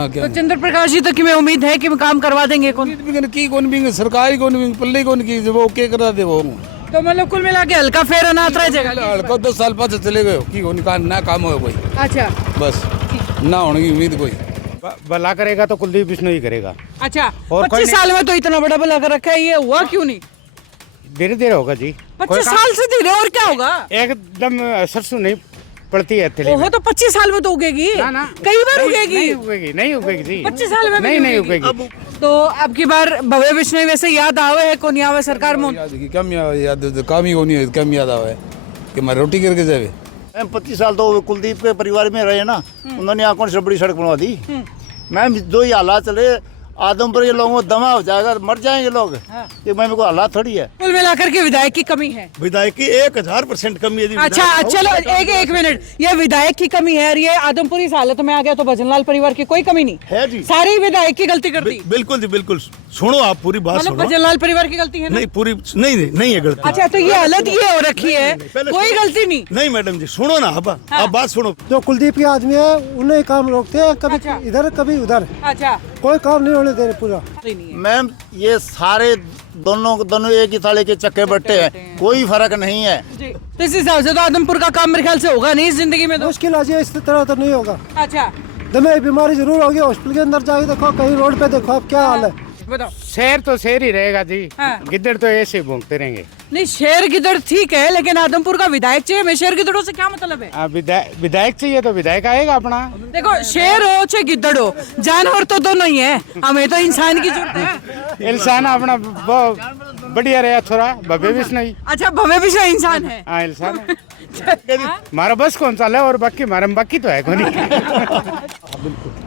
तो चंद्र प्रकाश जी तक की मैं उम्मीद है कि वो काम करवा देंगे। कौन की सरकारी कौन पल्ली कौन की वो के करा दे वो तो मतलब कुल मिला के हल्का फेर अनाथ रह जाएगा। हल्का 10 साल पास चले गए की उनका ना काम हो कोई। अच्छा, बस ना होने की उम्मीद कोई। भला करेगा तो कुलदीप बिश्नोई ही करेगा। अच्छा, और 25 साल में तो इतना बड़ा भला कर रखा है, ये हुआ क्यों नहीं? धीरे धीरे होगा जी। 25 साल से धीरे और क्या होगा? एकदम सरसों नहीं पड़ती है थैली ओहो, तो 25 साल में तो उगेगी। ना कई बार उगेगी। नहीं उगेगी जी। 25 साल में नहीं उगेगी। तो अब की बार भव्य बिश्नोई वैसे याद आवे है कौन आवे सरकार में? कम याद काम ही होनी है, कम याद आवे कि मैं रोटी करके जावे। 25 साल तो कुलदीप के परिवार में रहे ना, उन्होंने आंखों से बड़ी सड़क बनवा दी। मैम जो ये हालात चले आदमपुर के लोगों को दमा हो जाएगा, मर जाएंगे लोग। ये मैम को हालात थोड़ी है। कुल मिलाकर के विधायक की कमी है। विधायक की 1000% कमी है। अच्छा चलो एक मिनट, ये विधायक की कमी है और ये आदमपुर इस हालत में आ गया तो भजनलाल परिवार की कोई कमी नहीं है जी। सारी विधायक की गलती कर दी। बिल्कुल जी बिल्कुल। सुनो आप पूरी बात मतलब सुनो। भजनलाल परिवार की गलती है ना? नहीं पूरी नहीं है गलती। अच्छा, तो ये हालत ये हो रखी है, कोई गलती नहीं। नहीं मैडम जी सुनो ना, आप बात सुनो। जो कुलदीप के आदमी है उन्हें काम रोकते हैं, कभी अच्छा। इधर कभी उधर, अच्छा, कोई काम नहीं होने दे रहे पूरा। नहीं है। मैम ये सारे दोनों एक ही थाले के चक्के बट्टे हैं, कोई फर्क नहीं है। जी, तो इस हिसाब से तो आदमपुर का काम मेरे ख्याल से होगा नहीं इस जिंदगी में तो। मुश्किल आ जाए इस तरह तो नहीं होगा। अच्छा, दमे बीमारी जरूर होगी, हॉस्पिटल के अंदर जाके देखो, कहीं रोड पे देखो आप क्या हाल है। बताओ। शेर तो शेर ही रहेगा जी। हाँ। गिद्दड़ तो ऐसे ही भूखते रहेंगे। नहीं, शेर गिद्दड़ ठीक है, लेकिन आदमपुर का विधायक चाहिए। मैं शेर गिद्दड़ों से क्या मतलब है? विधायक चाहिए तो विधायक आएगा अपना। देखो, शेर हो चाहे गिद्दड़ हो, जानवर तो दोनों ही है, हमें तो इंसान की जरूरत है। इंसान अपना वो बढ़िया रहा थोड़ा भव्य बिश्नोई। अच्छा, भव्य भी इंसान है। हाँ इंसान है। हमारा बस कौन सा है और बाकी तो है कौन।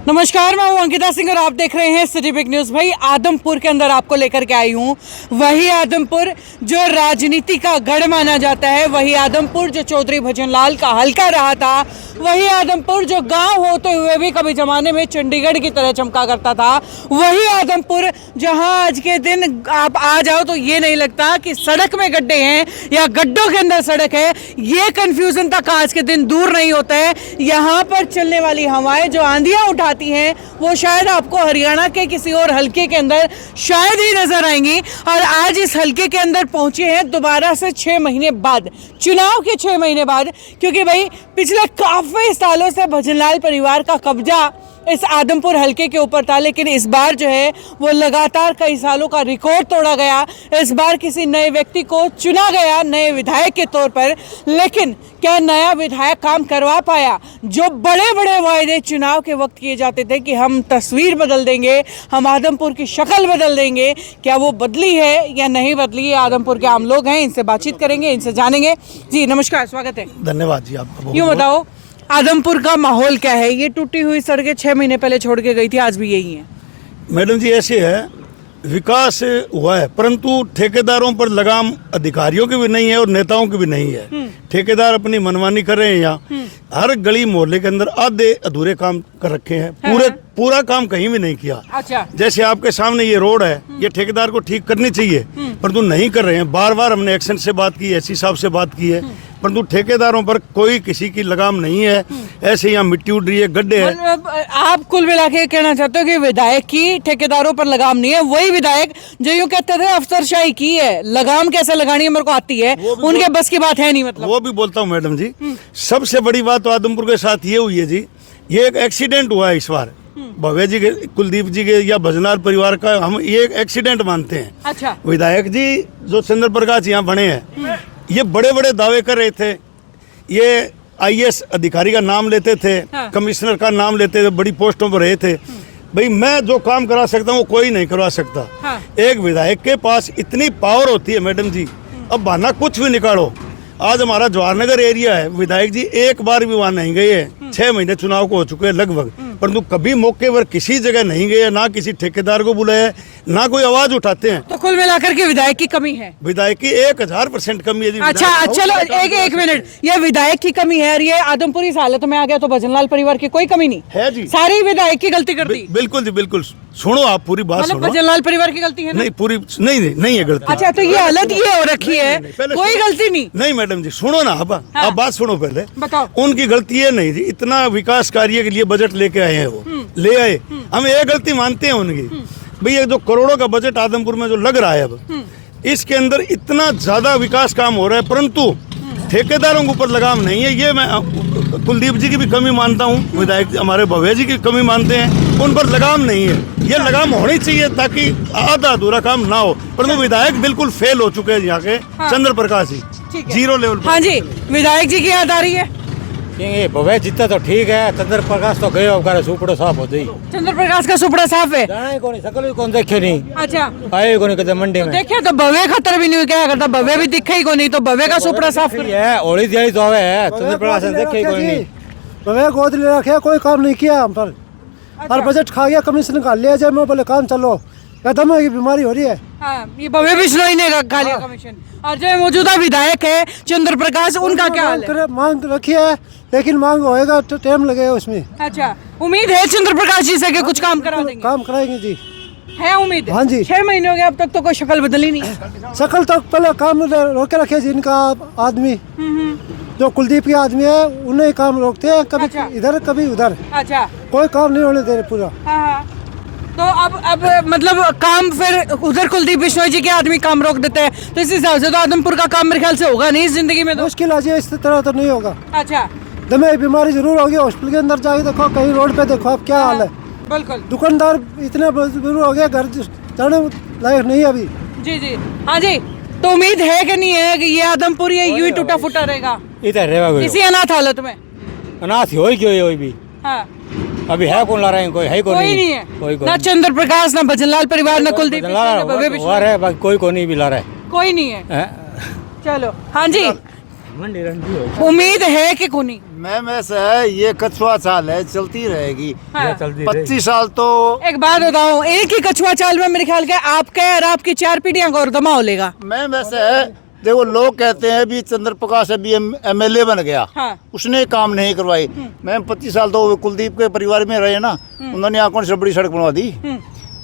नमस्कार, मैं हूं अंकिता सिंह और आप देख रहे हैं सिटी बिग न्यूज। भाई, आदमपुर के अंदर आपको लेकर के आई हूं, वही आदमपुर जो राजनीति का गढ़ माना जाता है, वही आदमपुर जो चौधरी भजनलाल का हल्का रहा था, वही आदमपुर जो गांव होते हुए भी कभी जमाने में चंडीगढ़ की तरह चमका करता था, वही आदमपुर जहां आज के दिन आप आ जाओ तो ये नहीं लगता कि सड़क में गड्ढे हैं या गड्ढों के अंदर सड़क है। ये कंफ्यूजन तक आज के दिन दूर नहीं होता है। यहाँ पर चलने वाली हवाएं जो आंधियां उठाती हैं वो शायद आपको हरियाणा के किसी और हलके के अंदर शायद ही नजर आएंगी। और आज इस हलके के अंदर पहुंचे हैं दोबारा से 6 महीने बाद, चुनाव के 6 महीने बाद, क्योंकि भाई पिछले काफी सालों से भजनलाल परिवार का कब्जा इस आदमपुर हलके के ऊपर था, लेकिन इस बार जो है वो लगातार कई सालों का रिकॉर्ड तोड़ा गया। इस बार किसी नए व्यक्ति को चुना गया नए विधायक के तौर पर, लेकिन क्या नया विधायक काम करवा पाया? जो बड़े बड़े वायदे चुनाव के वक्त किए जाते थे कि हम तस्वीर बदल देंगे, हम आदमपुर की शक्ल बदल देंगे, क्या वो बदली है या नहीं बदली है? आदमपुर के आम लोग हैं, इनसे बातचीत करेंगे, इनसे जानेंगे। जी नमस्कार, स्वागत है। धन्यवाद जी आपका। यूँ बताओ, आदमपुर का माहौल क्या है? ये टूटी हुई सड़कें 6 महीने पहले छोड़ के गई थी, आज भी यही है। मैडम जी ऐसे है, विकास हुआ है परंतु ठेकेदारों पर लगाम अधिकारियों की भी नहीं है और नेताओं की भी नहीं है। ठेकेदार अपनी मनमानी कर रहे हैं। यहाँ हर गली मोहल्ले के अंदर आधे अधूरे काम कर रखे हैं, पूरा काम कहीं भी नहीं किया। अच्छा, जैसे आपके सामने ये रोड है, ये ठेकेदार को ठीक करनी चाहिए परंतु नहीं कर रहे हैं। बार बार हमने एक्शन से बात की, एससी साहब से बात की है, परंतु ठेकेदारों पर कोई किसी की लगाम नहीं है। ऐसे यहाँ मिट्टी उड़ रही है, गड्ढे हैं। मतलब आप कुल मिला के कहना चाहते हो कि विधायक की ठेकेदारों पर लगाम नहीं है? वही विधायक जो यूँ कहते थे अफसरशाही की है, लगाम कैसे लगानी है मेरे को आती है, उनके बस की बात है नहीं। मतलब वो भी बोलता हूँ मैडम जी। सबसे बड़ी बात तो आदमपुर के साथ ये हुई है जी, ये एक एक्सीडेंट हुआ है इस बार भव्य जी के, कुलदीप जी के या भजनलाल परिवार का, हम ये एक एक्सीडेंट मानते हैं। अच्छा, विधायक जी जो चंद्र प्रकाश यहाँ बने हैं, ये बड़े बड़े दावे कर रहे थे। ये आईएएस अधिकारी का नाम लेते थे, कमिश्नर का नाम लेते थे, बड़ी पोस्टों पर रहे थे। भाई मैं जो काम करा सकता हूँ वो कोई नहीं करवा सकता। एक विधायक के पास इतनी पावर होती है मैडम जी, अब बहाना कुछ भी निकालो। आज हमारा जवाहरनगर एरिया है, विधायक जी एक बार भी वहाँ नहीं गए हैं। 6 महीने चुनाव को हो चुके हैं लगभग, परंतु कभी मौके पर किसी जगह नहीं गए, ना किसी ठेकेदार को बुलाया, ना कोई आवाज उठाते हैं। तो कुल मिलाकर के विधायक की कमी है। विधायक की 1000% कमी है। अच्छा चलो एक मिनट, ये विधायक की कमी है और ये आदमपुर इस हालत में आ गया तो भजनलाल परिवार की कोई कमी नहीं है जी। सारी विधायक की गलती कर दी। बिल्कुल जी बिल्कुल। सुनो आप पूरी बात मतलब सुनो। भजनलाल परिवार की गलती है ना? नहीं पूरी नहीं है गलती। अच्छा, तो ये हालत ये हो रखी है, कोई गलती नहीं? नहीं मैडम जी सुनो ना, आप बात सुनो पहले। बताओ। उनकी गलती है नहीं जी, इतना विकास कार्य के लिए बजट लेके आए आए हैं वो ले आए, हम ये गलती मानते हैं उनकी। भाई ये जो करोड़ों का बजट आदमपुर में जो लग रहा है अब, इसके अंदर इतना ज्यादा विकास काम हो रहा है, परंतु ठेकेदारों के ऊपर लगाम नहीं है। ये मैं कुलदीप जी की भी कमी मानता हूँ, विधायक हमारे भव्य जी की कमी मानते हैं, उन पर लगाम नहीं है। ये लगाम होनी चाहिए ताकि आधा अधूरा काम ना हो, परंतु विधायक बिल्कुल फेल हो चुके हैं यहाँ के। चंद्र प्रकाश जी जीरो लेवल पर। हाँ जी, विधायक जी की याद आ रही है। ये भवे जीता तो ठीक है, चंद्र प्रकाश तो गए होकर सुपड़ो साफ हो गई। चंद्र प्रकाश का सुपड़ा साफ है। जाना ही कौन, शकल भी कौन देखे नहीं, अच्छा, आए कौन कदम मंडी में देखिए तो भव्य खतर भी नहीं क्या करता, भव्य भी दिखे ही को नहीं, तो भव्य का सुपड़ा साफ कर। है। होली दिहाड़ी तो आवे है, चंद्र प्रकाश ने देखे ही कोई नहीं। भैया गोद ले रखे, कोई काम नहीं किया हम पर। और बजट खा गया, कमीशन खा लिया जाए, मैं बोले काम चलो, कहता मैं की बीमारी हो रही है। हाँ, ये भव्य बिश्नोई ने खा लिया कमीशन। और जो मौजूदा विधायक है चंद्र प्रकाश, उनका क्या हाल है? मांग रखी है, लेकिन मांग होएगा तो टाइम लगेगा उसमें। अच्छा, उम्मीद है चंद्र प्रकाश जी से कि कुछ काम करा देंगे? काम कराएंगे जी, है उम्मीद? हाँ जी। 6 महीने हो गए अब तक तो कोई शक्ल बदली नहीं। शकल तो पहले काम रोके रखे जिनका आदमी, जो कुलदीप के आदमी है उन्हें ही काम रोकते हैं, कभी अच्छा। इधर कभी उधर, अच्छा, कोई काम नहीं होने दे रहे पूरा। हाँ। तो अब मतलब काम फिर उधर कुलदीप बिश्नोई जी के आदमी काम रोक देते हैं, तो इस हिसाब से तो आदमपुर का काम मेरे ख्याल से होगा नहीं इस जिंदगी में तो। मुश्किल आ जाए, इस तरह तो नहीं होगा। अच्छा, दमे बीमारी जरूर होगी, हॉस्पिटल के अंदर जाके देखो, कहीं रोड पे देखो आप क्या हाल है। बिल्कुल। दुकानदार इतने मजबूर हो गए, घर जाने लायक नहीं है अभी। जी जी, हाँ जी। तो उम्मीद है कि नहीं है कि ये आदमपुर ये यूं ही टूटा फूटा रहेगा इधर रहेगा कोई इसी अनाथ हालत में? अनाथ हो ही क्यों है, भी हाँ, अभी है कौन ला रहे हैं, कोई है कौन कोई नहीं है, कोई ना चंद्र प्रकाश, ना भजनलाल परिवार, ना कुलदीप बिश्नोई, ना भव्य बिश्नोई, है, बाकी कोई को नहीं भी ला रहा है। कोई नहीं है। हैं? चलो, हाँ जी, मंडी रंडी हो उम्मीद है कि कोई नहीं। मैम ऐसा है, ये कछुआ चाल है, चलती रहेगी। हाँ। 25 साल तो एक बात बताओ, एक ही कछुआ चाल में मेरे ख्याल का आपका और आपकी 4 पीढ़ियां का और दमा हो लेगा। मैम ऐसा है, देखो लोग कहते हैं भी चंद्र प्रकाश अभी MLA बन गया, हाँ। उसने काम नहीं करवाई। मैम 25 साल तो कुलदीप के परिवार में रहे ना, उन्होंने आंखों से बड़ी सड़क बनवा दी।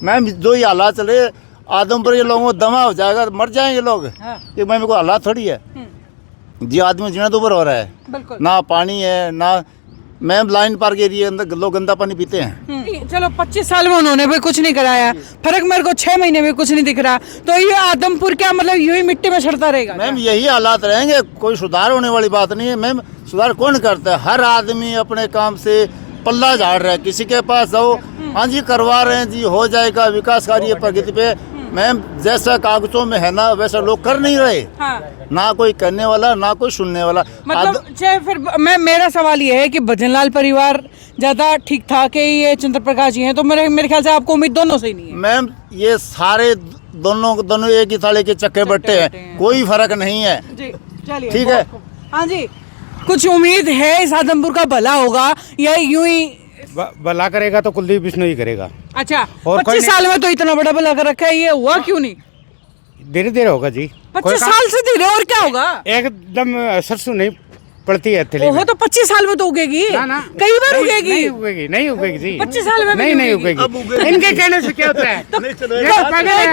मैम जो ये हालात चले आदमपुर, ये लोगों को दमा हो जाएगा, मर जाएंगे लोग। हाँ। ये मैम को हालात थोड़ी है जी, आदमी जीना तो ऊपर हो रहा है, बिल्कुल। ना पानी है ना। मैम लाइन पार के एरिया अंदर लोग गंदा पानी पीते हैं। चलो 25 साल में उन्होंने भी कुछ नहीं कराया, फर्क मेरे को 6 महीने में कुछ नहीं दिख रहा, तो ये आदमपुर क्या मतलब यूं ही मिट्टी में सड़ता रहेगा? मैम यही हालात रहेंगे, कोई सुधार होने वाली बात नहीं है। मैम सुधार कौन करता है? हर आदमी अपने काम से पल्ला झाड़ रहा है, किसी के पास जाओ, हाँ जी करवा रहे हैं जी, हो जाएगा विकास कार्य प्रगति पे। मैम जैसा कागजों में है ना वैसा लोग कर नहीं रहे। हाँ। ना कोई करने वाला ना कोई सुनने वाला। मतलब चाहे फिर मेरा सवाल ये है कि भजनलाल परिवार ज्यादा ठीक ठाक है, ये चंद्र प्रकाश जी हैं, तो मेरे ख्याल से आपको उम्मीद दोनों से ही नहीं है। मैम ये सारे दोनों एक ही थाले के चक्के बट्टे हैं, कोई फर्क नहीं है। जी, चलिए, ठीक है। हाँ जी, कुछ उम्मीद है इस आदमपुर का भला होगा या यूं ही? भला करेगा तो कुलदीप बिश्नोई करेगा। अच्छा, और 25 साल में तो इतना बड़ा भला कर रखा है, ये हुआ क्यों नहीं? धीरे धीरे होगा जी। 25 साल से धीरे और क्या होगा? एकदम सरसों नहीं पड़ती है थैली ओहो, में। तो 25 साल में तो उगेगी, ना कई बार उगेगी। नहीं उगेगी जी। 25 साल में भी नहीं उगेगी। उगेगी। इनके कहने से क्या होता है?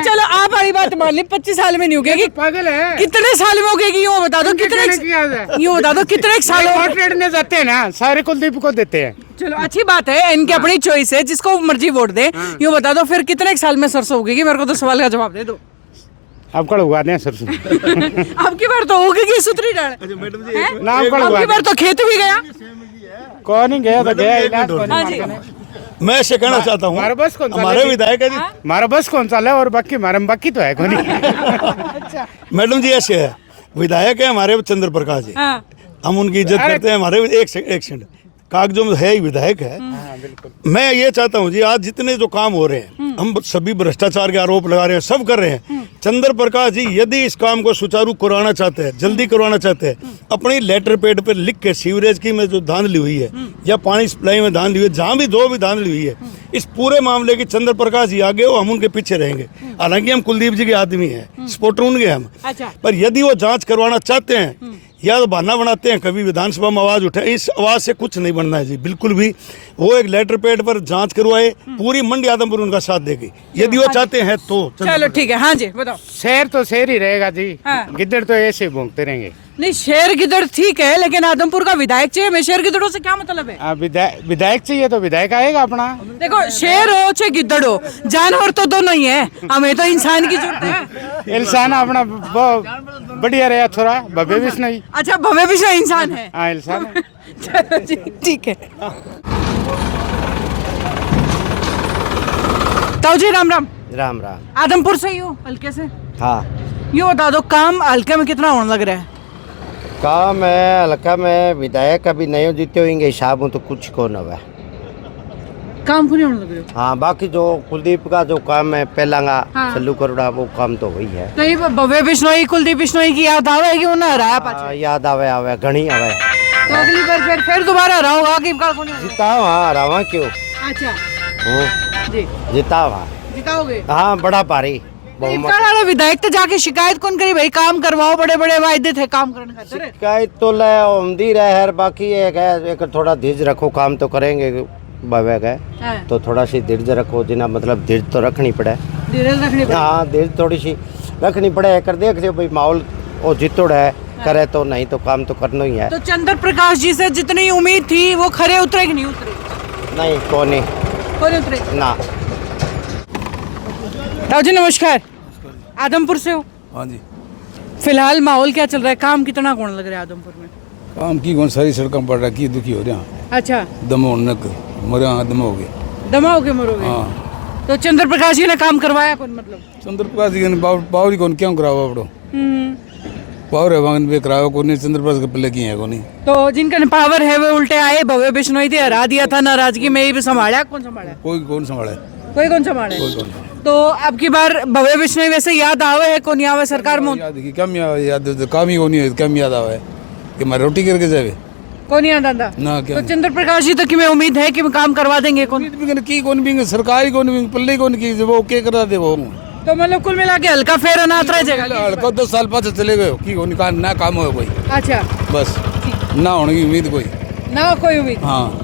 चलो आप हमारी बात मान ली, 25 साल में नहीं उगेगी, पागल है। कितने साल में उगेगी यूँ बता दो, यूँ बता दो कितने साल वोट लेने जाते हैं ना, सारे कुलदीप को देते हैं। चलो अच्छी बात है, इनकी अपनी चॉइस है, जिसको मर्जी वोट दे। यूँ बता दो फिर कितने साल में सरसों उगेगी, मेरे को तो सवाल का जवाब दे दो। अब कड़ उगा दें सरसों। अब की बार तो उगेगी सुतरी डाल, नाम कड़ अब उगा की बार तो खेत भी गया। कौन नहीं गया तो गया, इलाज कौन हाँ नहीं जी, मानते। मैं ऐसे कहना चाहता हूँ, हमारा बस कौन सा हमारे है? विधायक है जी, हमारा बस कौन सा है, और बाकी हमारे में बाकी तो है कौन मैडम जी ऐसे है, विधायक है हमारे चंद्र प्रकाश जी, हाँ। हम उनकी इज्जत करते हैं। हमारे एक सेकंड कागजों में है ही विधायक है। मैं ये चाहता हूँ जी, आज जितने जो काम हो रहे हैं, हम सभी भ्रष्टाचार के आरोप लगा रहे हैं, सब कर रहे हैं। चंद्र प्रकाश जी यदि इस काम को सुचारू करवाना चाहते हैं, जल्दी करवाना चाहते हैं, अपनी लेटर पैड पर लिख के सीवरेज की में जो धांधली हुई है या पानी सप्लाई में धांधली हुई है, जहाँ भी जो भी धांधली हुई है, इस पूरे मामले की चंद्र प्रकाश जी आगे हो, हम उनके पीछे रहेंगे। हालांकि हम कुलदीप जी के आदमी हैं, सपोर्टर उनके हम, अच्छा। पर यदि वो जांच करवाना चाहते हैं या तो बहाना बनाते हैं, कभी विधानसभा में आवाज उठाए। इस आवाज से कुछ नहीं बनना है जी, बिल्कुल भी। वो एक लेटर पैड पर जांच करवाए, पूरी मंडी आदमपुर उनका साथ देगी यदि वो चाहते हैं तो। चलो ठीक है, हाँ जी बताओ। शेर तो शेर ही रहेगा जी, हाँ। गिद्दड़ तो ऐसे भोंकते रहेंगे। नहीं, शेर गिद्दड़ ठीक है, लेकिन आदमपुर का विधायक चाहिए। मैं शेर गिद्दड़ों से क्या मतलब है? विधायक चाहिए तो विधायक आएगा अपना। देखो, शेर हो चाहे गिद्दड़ हो, जानवर तो दोनों ही है, हमें तो इंसान की जरूरत है। इंसान अपना वो बढ़िया रहा थोड़ा, भव्य भी नहीं। अच्छा, भव्य भी इंसान है। हाँ, इंसान है। चलो जी, ठीक है। ताऊ जी राम राम। राम राम। आदमपुर से ही हो, हल्के से? हाँ, ये बता दो, काम हल्के में कितना होने लग रहा है? काम है हल्का में, विधायक अभी नहीं जीते होंगे, हिसाब में तो कुछ को न है। काम पूरी होने लग रहे हो? हाँ, बाकी जो कुलदीप का जो काम है पहला हाँ। सल्लू करोड़ा, वो काम तो वही है। तो ये भव्य बिश्नोई, कुलदीप बिश्नोई की याद आवे कि उन्हें हराया पाछे? याद आवे आवे घनी आवे। तो अगली बार फिर दोबारा हराओ, आगे का कौन है? जीता वहाँ हरावा क्यों? अच्छा जी, जी, जीता वहाँ। जिताओगे? हाँ, बड़ा भारी बहुमत। वाले विधायक तो जाके शिकायत कौन करी भाई, काम करवाओ, बड़े बड़े वायदे थे काम करने खातिर। शिकायत तो ले आमदी रहे है, बाकी एक है एक थोड़ा धीरज रखो, काम तो करेंगे भव्य है हाँ। तो थोड़ा सी धीरज रखो, जिना मतलब धीरज तो रखनी पड़े। धीरज रखनी पड़ेगी। हाँ, धीरज थोड़ी सी रखनी पड़े। कर देख दो भाई, माहौल वो जितोड़ है करे तो, नहीं तो काम तो करना ही है। तो चंद्र प्रकाश जी से जितनी उम्मीद थी वो खरे उतरे कि नहीं उतरे? नहीं, कौन नहीं कौन उतरे ना। ताऊ जी नमस्कार, आदमपुर से हो? हाँ जी। फिलहाल माहौल क्या चल रहा है, काम कितना कौन लग रहा है आदमपुर में? काम की कौन सारी सड़कें पड़ रही, दुखी हो रहे हैं। अच्छा, दम होने मरे दम हो गए। दमा हो के मरोगे? हाँ। तो चंद्र प्रकाश जी ने काम करवाया कौन, मतलब? चंद्र प्रकाश जी ने पावरी कौन क्यों करावा अपड़ो पावर है वागन पे करावा कौन नहीं, चंद्र प्रकाश के पल्ले की है कौन नहीं। तो जिनका पावर है वो उल्टे आए, भव्य बिश्नोई थे, हरा दिया था, नाराजगी में ही भी संभाला। कौन संभाला? कोई कौन संभाले? कोई कौन संभाले? कोई कौन। तो अब की बार भव्य बिश्नोई वैसे याद आवे है कौन आवे सरकार में? याद की कम याद काम ही नहीं है, कम याद आवे कि मैं रोटी करके जावे कौन याद आता ना क्या। तो चंद्र प्रकाश जी तो कि मैं उम्मीद है कि मैं काम करवा देंगे कौन? की कौन भी सरकारी कौन भी पल्ले कौन की वो क्या करा दे वो। तो मतलब कुल मिला के हल्का फेर अनाथ रह जाएगा। हल्का 10 साल पास चले गए की कौन का ना काम हो कोई, अच्छा, बस ना होने की उम्मीद कोई ना कोई उम्मीद? हाँ।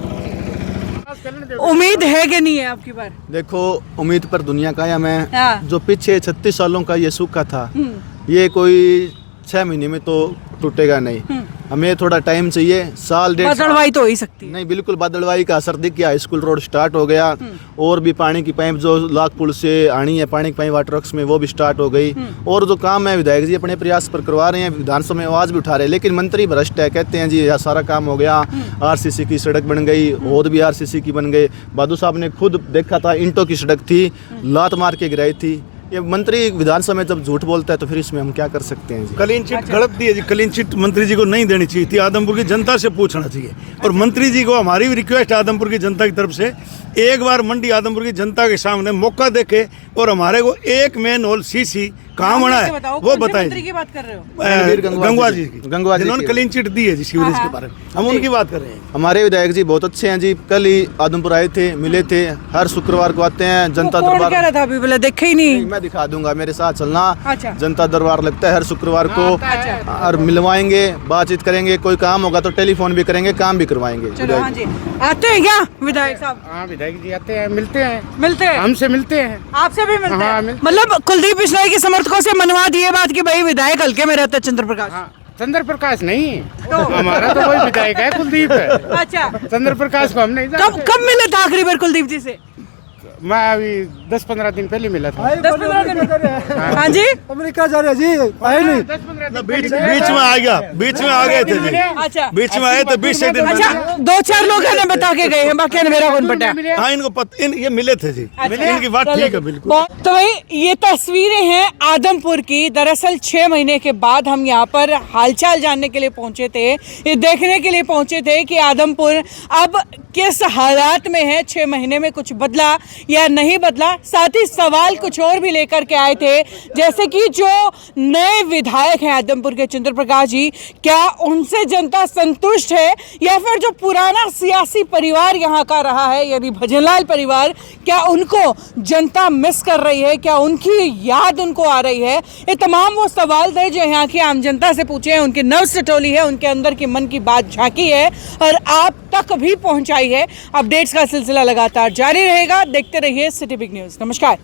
उम्मीद है कि नहीं है आपकी बार? देखो, उम्मीद पर दुनिया का हमें हाँ। जो पीछे 36 सालों का ये सूखा था, ये कोई 6 महीने में तो टूटेगा नहीं। हमें थोड़ा टाइम चाहिए, साल डेढ़ साल। बदलवाई तो हो ही सकती है। नहीं, बिल्कुल बादलवाई का असर दिख गया। स्कूल रोड स्टार्ट हो गया, और भी पानी की पाइप जो लाख पुल से आनी है, पानी की पाइप वाटर वर्क्स में, वो भी स्टार्ट हो गई। और जो काम है विधायक जी अपने प्रयास पर करवा रहे हैं, विधानसभा में आवाज भी उठा रहे हैं, लेकिन मंत्री भ्रष्ट है। कहते हैं जी यह सारा काम हो गया, आरसीसी की सड़क बन गई, होद भी आरसीसी की बन गई। बादू साहब ने खुद देखा था, ईंटों की सड़क थी, लात मार के गिराई थी। ये मंत्री विधानसभा में जब झूठ बोलता है तो फिर इसमें हम क्या कर सकते हैं जी? क्लीन चिट गलत दी है जी, क्लीन चिट मंत्री जी को नहीं देनी चाहिए थी, आदमपुर की जनता से पूछना चाहिए। और मंत्री जी को हमारी भी रिक्वेस्ट है आदमपुर की जनता की तरफ से, एक बार मंडी आदमपुर की जनता के सामने मौका देखे और हमारे को एक मेन होल सीसी कहाँ बना है वो बताएं। मंत्री की बात कर रहे हो? गंगवा जी की, गंगवा जी जिन्होंने की। क्लीन चिट दी है जी सीवरेज के बारे में, हम उनकी बात कर रहे हैं। हमारे विधायक जी बहुत अच्छे हैं जी। कल ही आदमपुर आए थे, मिले थे, हर शुक्रवार को आते हैं। जनता कौन कह दरबार रहा था अभी, बोला देखे ही नहीं? मैं दिखा दूंगा, मेरे साथ चलना। अच्छा। जनता दरबार लगता है हर शुक्रवार को, अच्छा। और मिलवाएंगे, बातचीत करेंगे, कोई काम होगा तो टेलीफोन भी करेंगे, काम भी करवाएंगे। चलो, हाँ जी। आते हैं क्या विधायक साहब? हाँ, विधायक जी आते हैं, मिलते हैं, मिलते हैं? हमसे मिलते हैं। आपसे भी मिलते हाँ, हैं? मिलते मतलब कुलदीप बिश्नोई के समर्थकों से मनवा दिए बात कि भाई विधायक हल्के में रहता है चंद्र प्रकाश? हाँ, चंद्र प्रकाश नहीं, हमारा तो वही विधायक है, कुलदीप है। अच्छा, चंद्र प्रकाश को हम नहीं कब जानते। कब मिले थे आखिरी बार कुलदीप जी से? मैं अभी 10-15 दिन पहले मिला था। 10-15 दिन? हाँ जी, अमेरिका जा रहे जी, आए नहीं। बीच में आ गया, बीच में आ गए थे जी, अच्छा बीच में आए तो 20 से दिन अच्छा, 2-4 लोग हैं ना बता के गए हैं, बाकी मेरा कौन पता है? हाँ इनको ये मिले थे जी, इनकी बात ठीक है बिल्कुल। तो भाई ये तस्वीरें हैं आदमपुर की। दरअसल 6 महीने के बाद हम यहाँ पर हालचाल जानने के लिए पहुंचे थे, ये देखने के लिए पहुंचे थे कि आदमपुर अब किस हालात में है। 6 महीने में कुछ बदला या नहीं बदला। साथ ही सवाल कुछ और भी लेकर के आए थे, जैसे कि जो नए विधायक हैं आदमपुर के चंद्र प्रकाश जी, क्या उनसे जनता संतुष्ट है या फिर जो पुराना सियासी परिवार यहाँ का रहा है यानी भजनलाल परिवार, क्या उनको जनता मिस कर रही है, क्या उनकी याद उनको आ रही है। ये तमाम वो सवाल थे जो यहाँ की आम जनता से पूछे हैं, उनकी नब्ज टटोली है, उनके अंदर की मन की बात झांकी है और आप तक भी पहुंचाई है। अपडेट्स का सिलसिला लगातार जारी रहेगा, देखते रहिए सिटी बिग न्यूज़। नमस्कार।